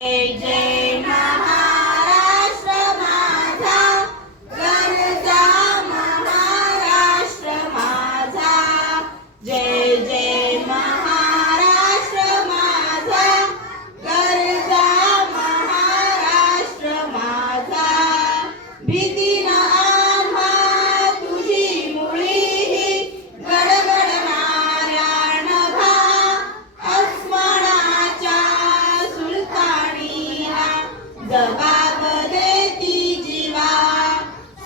जय जय महाराष्ट्र माझा, गरजा महाराष्ट्र माझा. जय जय महाराष्ट्र माझा, गरजा महाराष्ट्र माझा. भीती न आम्हा तुझी मुळी, गडगडणाऱ्या नभा अस्मानाच्या जबाब देती जीवा.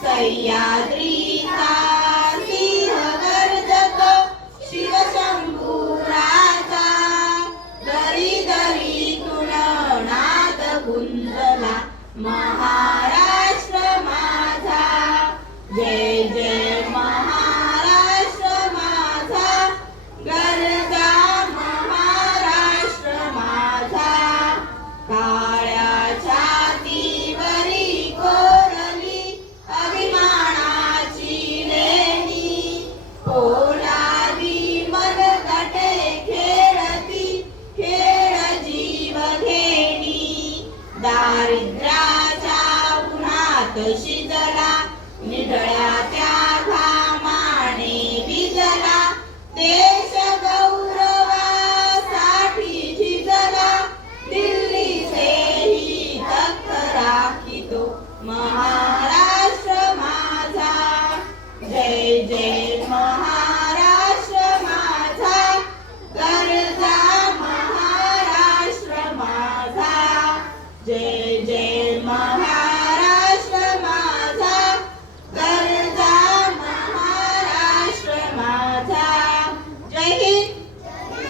सह्याद्रीचा सिंह गर्जतो शिवशंभू राजा. दरी दरीतून नाद गुंजला महाराष्ट्र माझा. जय जय महाराष्ट्र माझा, गरजा महाराष्ट्र माझा. काळ्या छातीवरी कोरली अभिमानाची लेणी, पोलादी मनगटे खेळती खेळ जीव घेणी. दारिद्र्याच्या उन्हात शिजला निढळ्या